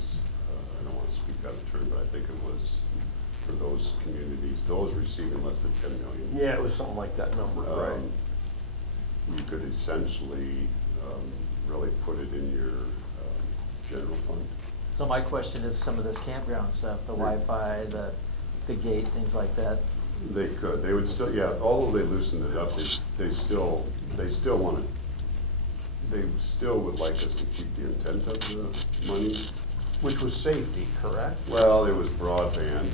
was, I don't want to speak out of turn, but I think it was for those communities, those receiving less than 10 million. Yeah, it was something like that number, right? You could essentially really put it in your general fund. So my question is some of this campground stuff, the Wi-Fi, the gate, things like that. They could, they would still, yeah, although they loosened it up, they still want to, they still would like us to keep the intent of the money. Which was safety, correct? Well, it was broadband,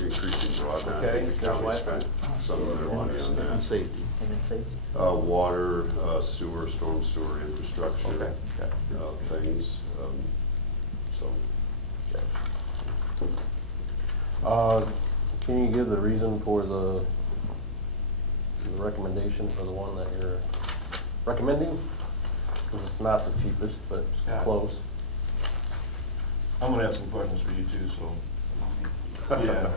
increasing broadband. Okay. I think the county spent some of their money on that. And safety. And then safety. Water, sewer, storm sewer infrastructure. Okay. Things, so. Can you give the reason for the recommendation for the one that you're recommending? Because it's not the cheapest, but Yeah. close. I'm gonna have some questions for you too, so. Yeah.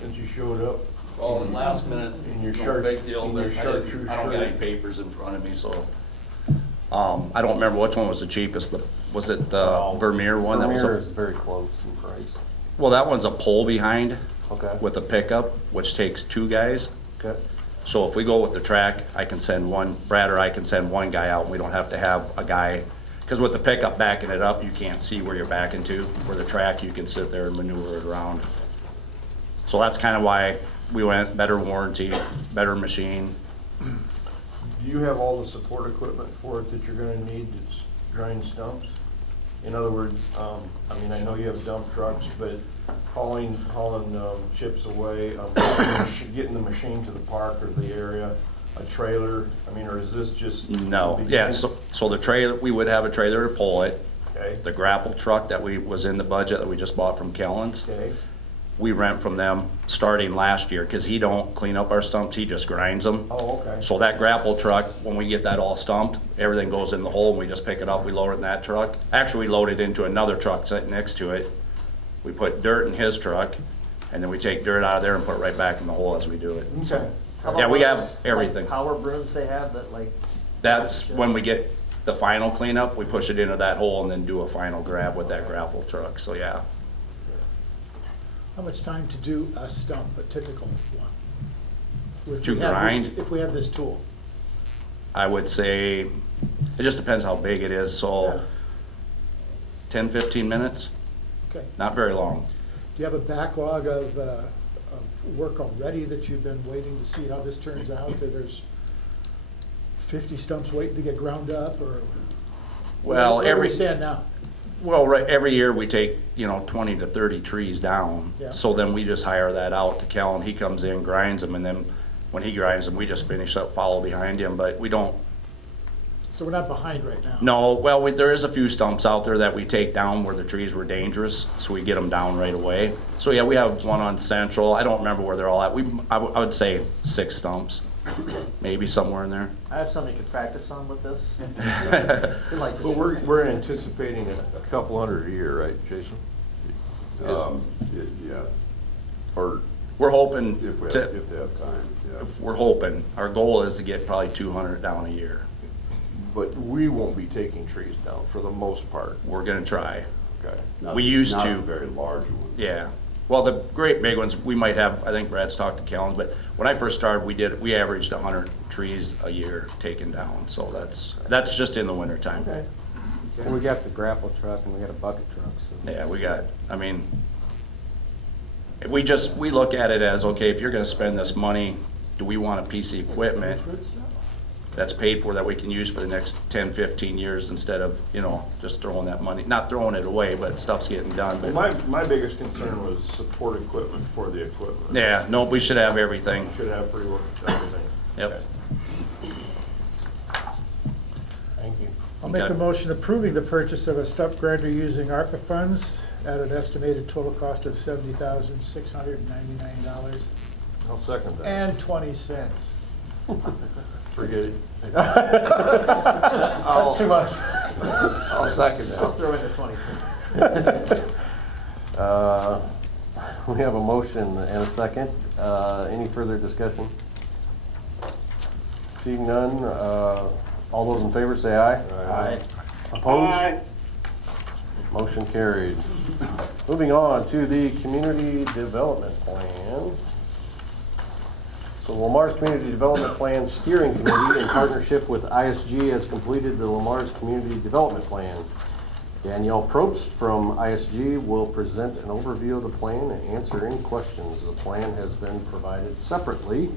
Since you showed up. Well, it was last minute, In your no shirt- big deal. in your I chartreuse don't got any shirt. papers in front of me, so. I don't remember which one was the cheapest. Was it the Oh, Vermeer one? That was Vermeer a, is very close in price. well, that one's a pole behind Okay. with a pickup, which takes 2 guys. Okay. So if we go with the track, I can send one, Brad or I can send one guy out. We don't have to have a guy. Because with the pickup backing it up, you can't see where you're backing to. Where the track, you can sit there and maneuver it around. So that's kind of why we went better warranty, better machine. Do you have all the support equipment for it that you're gonna need to grind stumps? In other words, I mean, I know you have dump trucks, but hauling chips away, getting the machine to the park or the area, a trailer, I mean, or is this just? No, yeah, so the trailer, we would have a trailer to pull it. Okay, The grapple truck that was in the budget that we just bought from Kellen's, okay, we rent from them starting last year, because he don't clean up our stumps, he just grinds them. oh, okay. So that grapple truck, when we get that all stumped, everything goes in the hole and we just pick it up, we load it in that truck. Actually, we load it into another truck sitting next to it. We put dirt in his truck, and then we take dirt out of there and put it right back in the hole as we do it. Okay. How Yeah, about we have those, like, everything. power brooms they have that like. That's when we get the final cleanup, we push it into that hole and then do a final grab with that grapple truck, so yeah. How much time to do a stump, a typical one? If To we have this- grind? If we have this tool. I would say, it just depends how big it is, Yeah. so 10, 15 minutes, Okay. not very long. Do you have a backlog of work already that you've been waiting to see how this turns out? That there's 50 stumps waiting to get ground up, or? Well, where do we stand now? Well, right, every year we take, 20 to 30 trees down. Yeah. So then we just hire that out to Kellen. He comes in, grinds them, and then when he grinds them, we just finish up, follow behind him, but we don't, So we're not behind right now? no, well, there is a few stumps out there that we take down where the trees were dangerous, so we get them down right away. So yeah, we have one on Central. I don't remember where they're all at. I would say 6 stumps, maybe somewhere in there. I have something you could practice on with this. Like But we're anticipating a couple hundred a year, right, Jason? Yeah, or We're hoping if to, they have time, yeah. if we're hoping, our goal is to get probably 200 down a year. But we won't be taking trees down for the most part. We're gonna try. Okay. Not- We used not to. the very large ones. Yeah. Well, the great big ones, we might have, I think Brad's talked to Kellen, but when I first started, we averaged 100 trees a year taken down. So that's just in the winter time. Okay. We got the grapple truck and we got a bucket truck, so. Yeah, we look at it as, okay, if you're gonna spend this money, do we want a piece of equipment that's paid for that we can use for the next 10, 15 years instead of, just throwing that money, not throwing it away, but stuff's getting done. But My biggest concern was support equipment for the equipment. yeah, no, we should have everything. Should have pre-work, everything. Yep. Okay. Thank you. I'll make a Okay. motion approving the purchase of a stump grinder using ARPA funds at an estimated total cost of $70,699 I'll second that. and 20 cents. Forget it. That's too much. I'll second I'll that. throw in the 20 cents. We have a motion and a second. Any further discussion? Seeing none, all those in favor say aye. Aye. Opposed? Motion carried. Moving on to the community development plan. So Lamar's Community Development Plan Steering Committee, in partnership with ISG, has completed the Lamar's Community Development Plan. Danielle Probst from ISG will present an overview of the plan and answer any questions. The plan has been provided separately,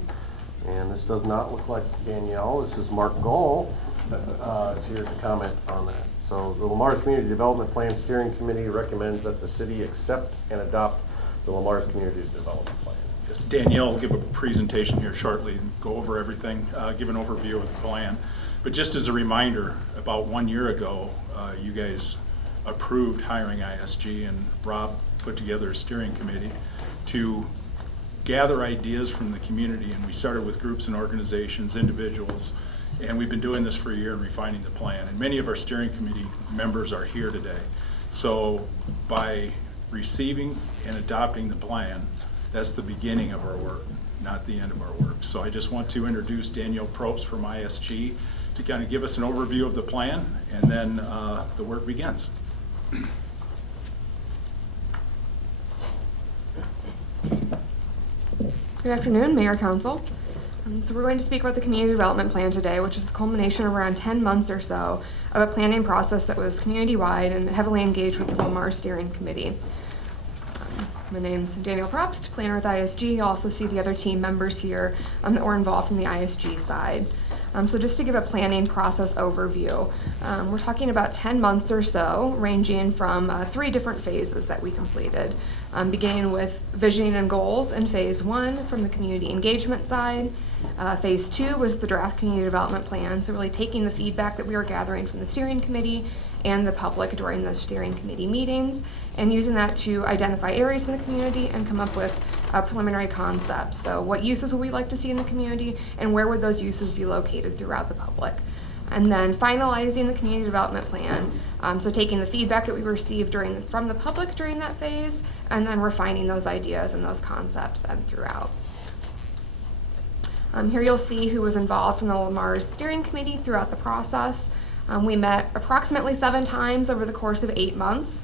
and this does not look like Danielle. This is Mark Gall is here to comment on that. So the Lamar's Community Development Plan Steering Committee recommends that the city accept and adopt the Lamar's Community Development Plan. Yes, Danielle will give a presentation here shortly and go over everything, give an overview of the plan. But just as a reminder, about 1 year ago, you guys approved hiring ISG, and Rob put together a steering committee to gather ideas from the community. And we started with groups and organizations, individuals, and we've been doing this for a year and refining the plan. And many of our steering committee members are here today. So by receiving and adopting the plan, that's the beginning of our work, not the end of our work. So I just want to introduce Danielle Probst from ISG to kind of give us an overview of the plan, and then the work begins. Good afternoon, Mayor, Council. So we're going to speak about the Community Development Plan today, which is the culmination of around 10 months or so of a planning process that was community-wide and heavily engaged with the Lamar Steering Committee. My name's Danielle Probst, planner with ISG. You'll also see the other team members here that were involved from the ISG side. So just to give a planning process overview, we're talking about 10 months or so, ranging from 3 different phases that we completed, beginning with visioning and goals in phase 1 from the community engagement side. Phase 2 was the draft community development plan, so really taking the feedback that we were gathering from the steering committee and the public during those steering committee meetings, and using that to identify areas in the community and come up with preliminary concepts. So what uses would we like to see in the community, and where would those uses be located throughout the public? And then finalizing the community development plan, so taking the feedback that we received from the public during that phase, and then refining those ideas and those concepts then throughout. Here you'll see who was involved from the Lamar's steering committee throughout the process. We met approximately 7 times over the course of 8 months.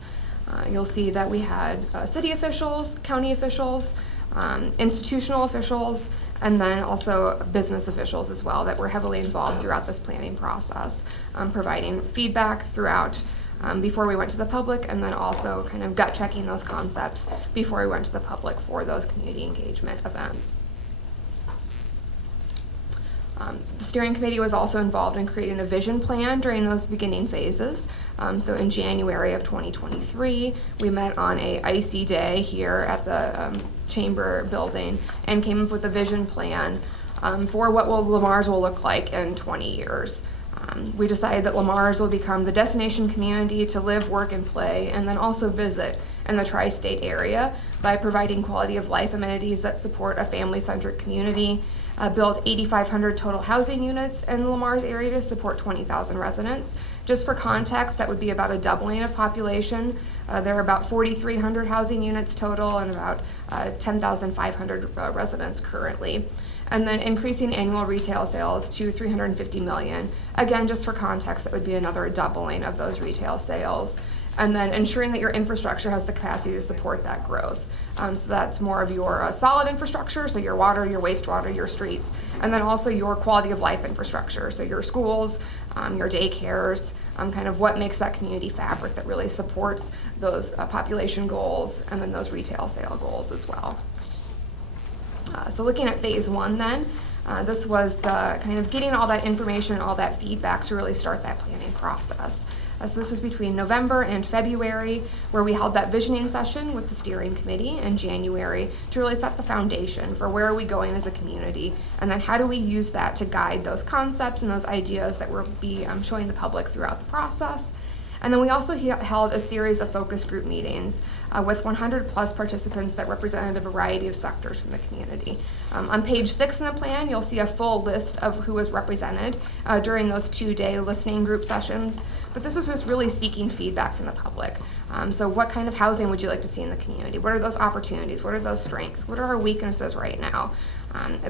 You'll see that we had city officials, county officials, institutional officials, and then also business officials as well that were heavily involved throughout this planning process, providing feedback throughout before we went to the public, and then also kind of gut checking those concepts before we went to the public for those community engagement events. The steering committee was also involved in creating a vision plan during those beginning phases. So in January of 2023, we met on a icy day here at the chamber building and came up with a vision plan for what Lamar's will look like in 20 years. We decided that Lamar's will become the destination community to live, work, and play, and then also visit in the tri-state area by providing quality of life amenities that support a family-centric community. Built 8,500 total housing units in the Lamar's area to support 20,000 residents. Just for context, that would be about a doubling of population. There are about 4,300 housing units total and about 10,500 residents currently. And then increasing annual retail sales to 350 million. Again, just for context, that would be another doubling of those retail sales. And then ensuring that your infrastructure has the capacity to support that growth. So that's more of your solid infrastructure, so your water, your wastewater, your streets, and then also your quality of life infrastructure, so your schools, your daycares, kind of what makes that community fabric that really supports those population goals and then those retail sale goals as well. So looking at phase 1 then, this was the kind of getting all that information, all that feedback to really start that planning process. So this was between November and February, where we held that visioning session with the steering committee in January to really set the foundation for where are we going as a community, and then how do we use that to guide those concepts and those ideas that we'll be showing the public throughout the process. And then we also held a series of focus group meetings with 100 plus participants that represented a variety of sectors from the community. On page 6 in the plan, you'll see a full list of who was represented during those 2-day listening group sessions. But this was just really seeking feedback from the public. So what kind of housing would you like to see in the community? What are those opportunities? What are those strengths? What are our weaknesses right now?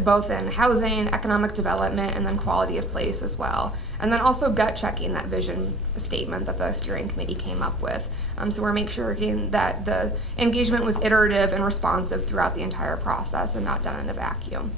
both in housing, economic development, and then quality of place as well. And then also gut checking that vision statement that the steering committee came up with. So we're making sure again that the engagement was iterative and responsive throughout the entire process and not done in a vacuum.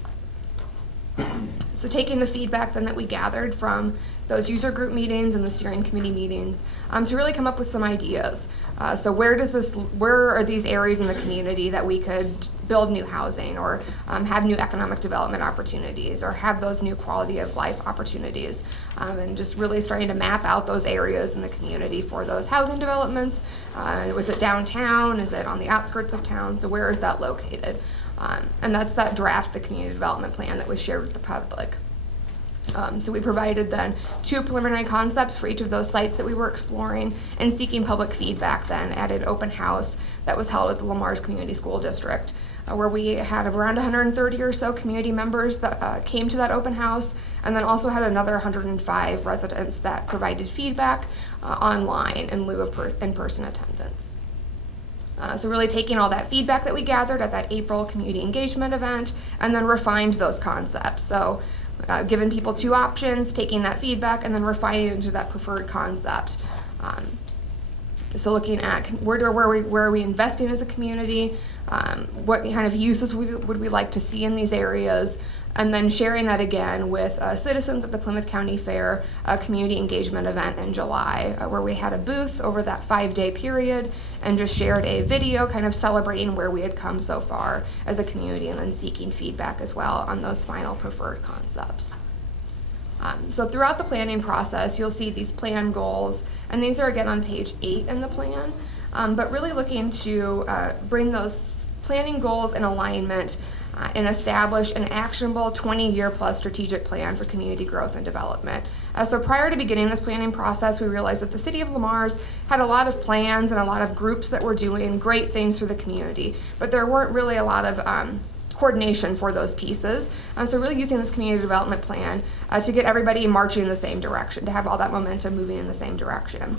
So taking the feedback then that we gathered from those user group meetings and the steering committee meetings to really come up with some ideas. So where are these areas in the community that we could build new housing or have new economic development opportunities or have those new quality of life opportunities, and just really starting to map out those areas in the community for those housing developments. Was it downtown? Is it on the outskirts of town? So where is that located? And that's that draft, the community development plan that was shared with the public. So we provided then 2 preliminary concepts for each of those sites that we were exploring and seeking public feedback then at an open house that was held at the Lamar's Community School District, where we had around 130 or so community members that came to that open house, and then also had another 105 residents that provided feedback online in lieu of in-person attendance. So really taking all that feedback that we gathered at that April community engagement event and then refined those concepts. So giving people 2 options, taking that feedback and then refining it into that preferred concept. So looking at where are we investing as a community, what kind of uses would we like to see in these areas, and then sharing that again with citizens at the Plymouth County Fair community engagement event in July, where we had a booth over that 5-day period and just shared a video kind of celebrating where we had come so far as a community and then seeking feedback as well on those final preferred concepts. So throughout the planning process, you'll see these plan goals, and these are again on page 8 in the plan, but really looking to bring those planning goals in alignment and establish an actionable 20-year plus strategic plan for community growth and development. So prior to beginning this planning process, we realized that the city of Lamar's had a lot of plans and a lot of groups that were doing great things for the community, but there weren't really a lot of coordination for those pieces. So really using this community development plan to get everybody marching in the same direction, to have all that momentum moving in the same direction.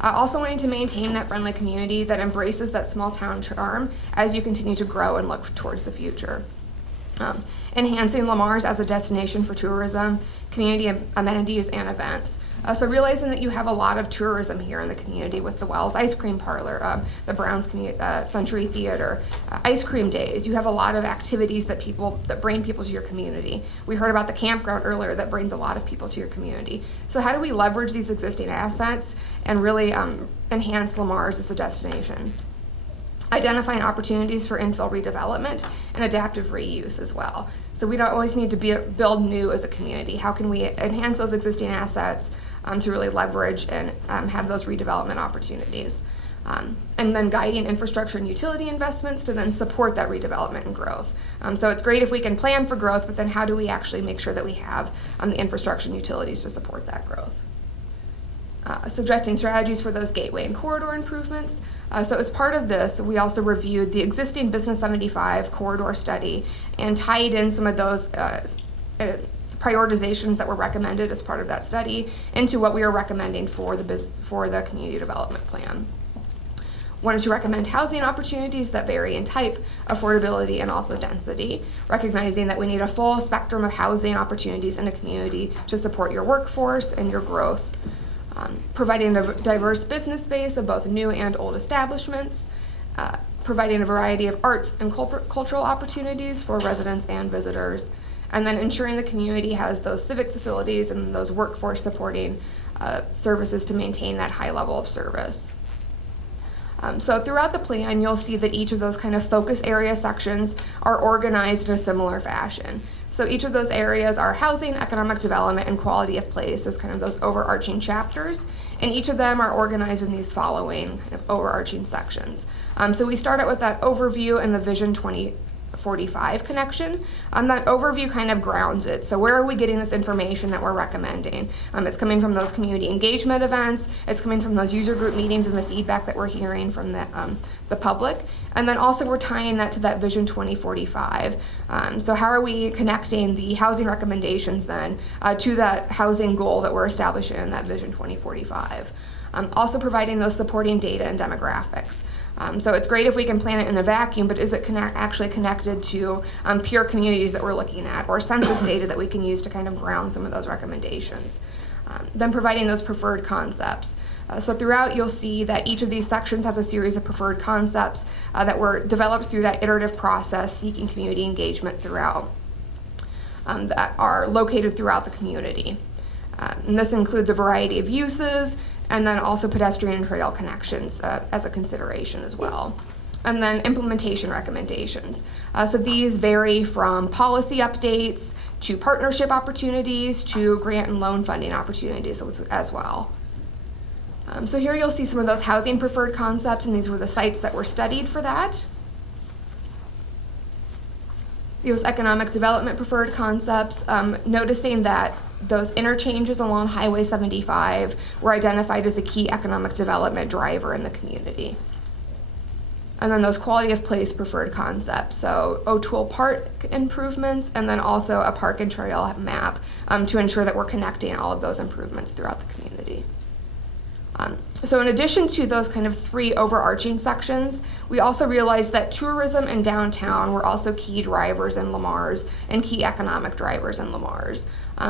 Also wanting to maintain that friendly community that embraces that small town charm as you continue to grow and look towards the future. Enhancing Lamar's as a destination for tourism, community amenities, and events. So realizing that you have a lot of tourism here in the community with the Wells Ice Cream Parlor, the Browns Century Theater, ice cream days. You have a lot of activities that bring people to your community. We heard about the campground earlier that brings a lot of people to your community. So how do we leverage these existing assets and really enhance Lamar's as a destination? Identifying opportunities for infill redevelopment and adaptive reuse as well. So we don't always need to build new as a community. How can we enhance those existing assets to really leverage and have those redevelopment opportunities? And then guiding infrastructure and utility investments to then support that redevelopment and growth. So it's great if we can plan for growth, but then how do we actually make sure that we have the infrastructure and utilities to support that growth? Suggesting strategies for those gateway and corridor improvements. So as part of this, we also reviewed the existing Business 75 corridor study and tied in some of those prioritizations that were recommended as part of that study into what we are recommending for the community development plan. Wanted to recommend housing opportunities that vary in type, affordability, and also density, recognizing that we need a full spectrum of housing opportunities in a community to support your workforce and your growth. Providing a diverse business base of both new and old establishments, providing a variety of arts and cultural opportunities for residents and visitors, and then ensuring the community has those civic facilities and those workforce supporting services to maintain that high level of service. So throughout the plan, you'll see that each of those kind of focus area sections are organized in a similar fashion. So each of those areas are housing, economic development, and quality of place as kind of those overarching chapters. And each of them are organized in these following kind of overarching sections. So we start out with that overview and the Vision 2045 connection. That overview kind of grounds it. So where are we getting this information that we're recommending? It's coming from those community engagement events. It's coming from those user group meetings and the feedback that we're hearing from the public. And then also we're tying that to that Vision 2045. So how are we connecting the housing recommendations then to that housing goal that we're establishing in that Vision 2045? Also providing those supporting data and demographics. So it's great if we can plan it in a vacuum, but is it actually connected to peer communities that we're looking at, or census data that we can use to kind of ground some of those recommendations? Then providing those preferred concepts. So throughout, you'll see that each of these sections has a series of preferred concepts that were developed through that iterative process, seeking community engagement throughout, that are located throughout the community. And this includes a variety of uses, and then also pedestrian and trail connections as a consideration as well. And then implementation recommendations. So these vary from policy updates to partnership opportunities to grant and loan funding opportunities as well. So here you'll see some of those housing preferred concepts, and these were the sites that were studied for that. Those economic development preferred concepts, noticing that those interchanges along Highway 75 were identified as a key economic development driver in the community. And then those quality of place preferred concepts, so O'Toole Park improvements, and then also a park and trail map to ensure that we're connecting all of those improvements throughout the community. So in addition to those kind of three overarching sections, we also realized that tourism and downtown were also key drivers in Lamar's and key economic drivers in Lamar's.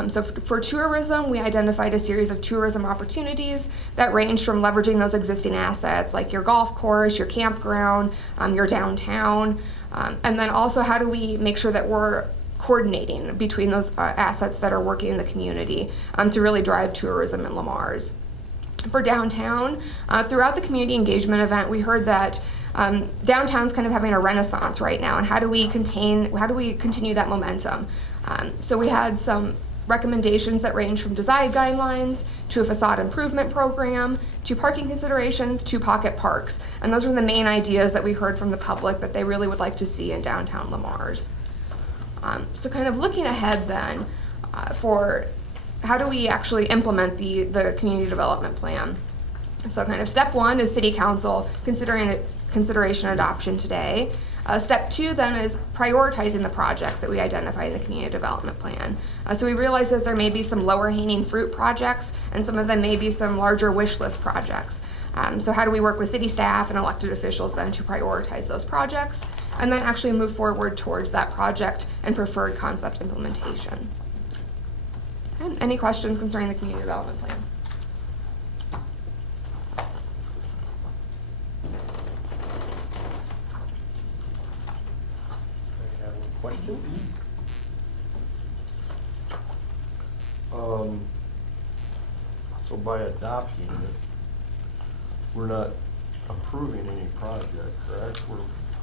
So for tourism, we identified a series of tourism opportunities that range from leveraging those existing assets like your golf course, your campground, your downtown, and then also how do we make sure that we're coordinating between those assets that are working in the community to really drive tourism in Lamar's. For downtown, throughout the community engagement event, we heard that downtown's kind of having a renaissance right now, and how do we continue that momentum? So we had some recommendations that range from design guidelines to a facade improvement program to parking considerations to pocket parks, and those were the main ideas that we heard from the public that they really would like to see in downtown Lamar's. So kind of looking ahead then for how do we actually implement the community development plan? So kind of step one is city council consideration adoption today. Step two then is prioritizing the projects that we identify in the community development plan. So we realize that there may be some lower hanging fruit projects, and some of them may be some larger wish list projects. So how do we work with city staff and elected officials then to prioritize those projects and then actually move forward towards that project and preferred concept implementation? Any questions concerning the community development plan? Have any questions? So by adopting it, we're not approving any project, correct? We're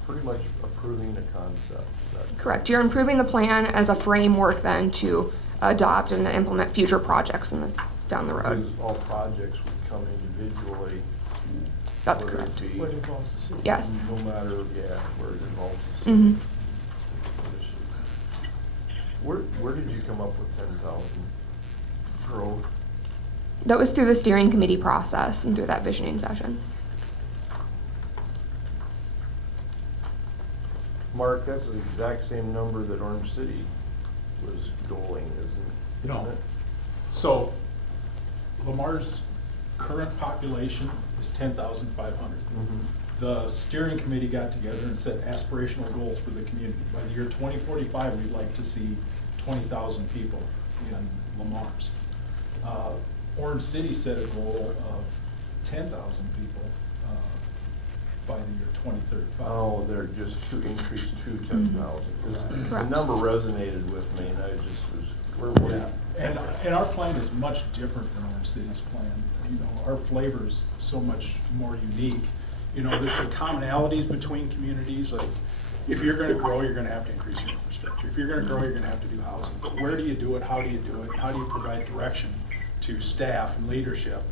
pretty much approving the concept. Correct. You're improving the plan as a framework then to adopt and implement future projects down the road. Because all projects would come individually. That's whether it correct. be- What involves the city. Yes. No matter, where it involves. Mhm. Where did you come up with 10,000 growth? That was through the steering committee process and through that visioning session. Mark, that's the exact same number that Orange City was doling, isn't No. it? So Lamar's current population is 10,500. The steering committee got together and set aspirational goals for the community. By the year 2045, we'd like to see 20,000 people in Lamar's. Orange City set a goal of 10,000 people by the year 2035. Oh, they're just to increase to 10,000. The Correct. number resonated with me, and I just was, Yeah, and our plan is much different than Orange City's plan. You know, our flavor's so much more unique. You know, there's some commonalities between communities, like if you're gonna grow, you're gonna have to increase your infrastructure. If you're gonna grow, you're gonna have to do housing. But where do you do it? How do you do it? How do you provide direction to staff and leadership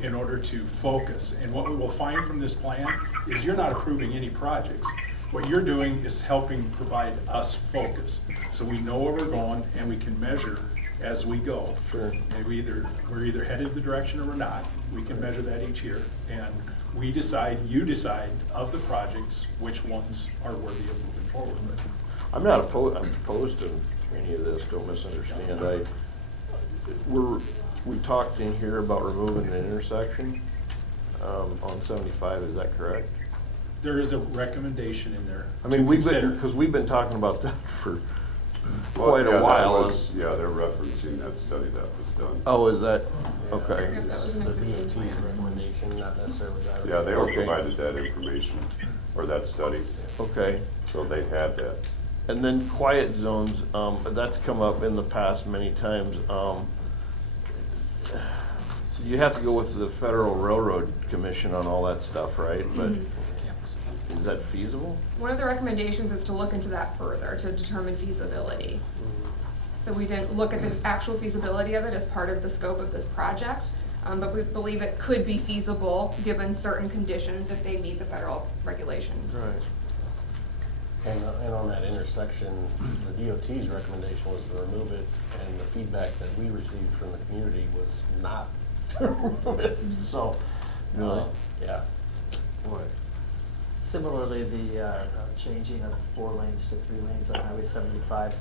in order to focus? And what we will find from this plan is you're not approving any projects. What you're doing is helping provide us focus. So we know where we're going and we can measure as we go. Sure. And we're either headed the direction or we're not. We can measure that each year. And we decide, you decide of the projects, which ones are worthy of moving forward with. I'm opposed to any of this, don't misunderstand. we talked in here about removing an intersection, on 75, is that correct? There is a recommendation in there I to mean, consider. because we've been talking about that for Well, quite yeah, a that while. was- Yeah, they're referencing that study that was done. Oh, is that, okay. Yep, that was an The existing DOT's plan. recommendation, not necessarily that. Yeah, they Okay. provided that information, or that study, Okay. so they had that. And then quiet zones, that's come up in the past many times. You have to go with the Federal Railroad Commission on all that stuff, right? But is that feasible? One of the recommendations is to look into that further to determine feasibility. So we didn't look at the actual feasibility of it as part of the scope of this project, but we believe it could be feasible given certain conditions if they meet the federal regulations. Right. And on that intersection, the DOT's recommendation was to remove it, and the feedback that we received from the community was not to remove it, so. Really? Yeah. What? Similarly, the changing of 4 lanes to 3 lanes on Highway 75,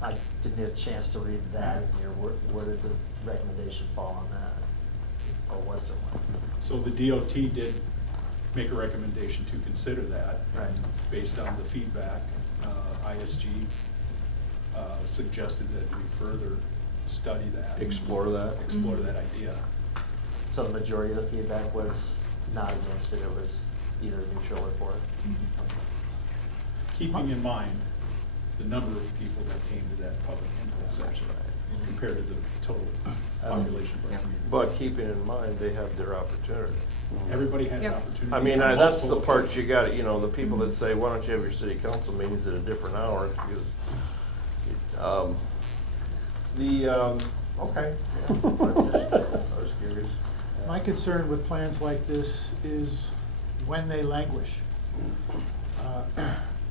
I didn't get a chance to read that in here. Where did the recommendation fall on that? Or was there one? So the DOT did make a recommendation to consider that. Right. And based on the feedback, ISG suggested that we further study that. Explore that? Explore that idea. So the majority of the feedback was not against it, it was either neutral or for it? Keeping in mind the number of people that came to that public input session compared to the total population of our Yep. community. But keeping in mind, they have their opportunity. Everybody had an Yep. opportunity. I mean, on that's the multiple part occasions. you got, you know, the people that say, why don't you have your city council meetings at a different hour? It's because, okay. I was curious. My concern with plans like this is when they languish.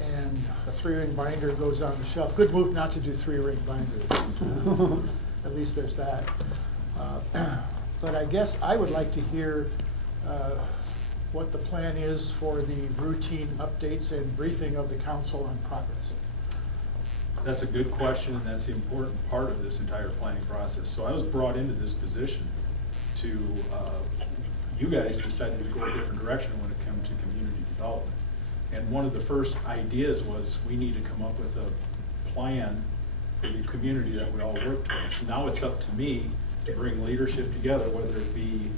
And a 3-ring binder goes on the shelf. Good move not to do 3-ring binders. At least there's that. But I guess I would like to hear what the plan is for the routine updates and briefing of the council on progress. That's a good question, and that's the important part of this entire planning process. So I was brought into this position to, you guys decided to go a different direction when it came to community development. And one of the first ideas was we need to come up with a plan for the community that we all work towards. Now it's up to me to bring leadership together, whether it be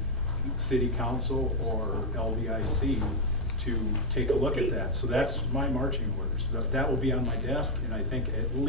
city council or LVIC, to take a look at that. So that's my marching orders. That will be on my desk, and I think at least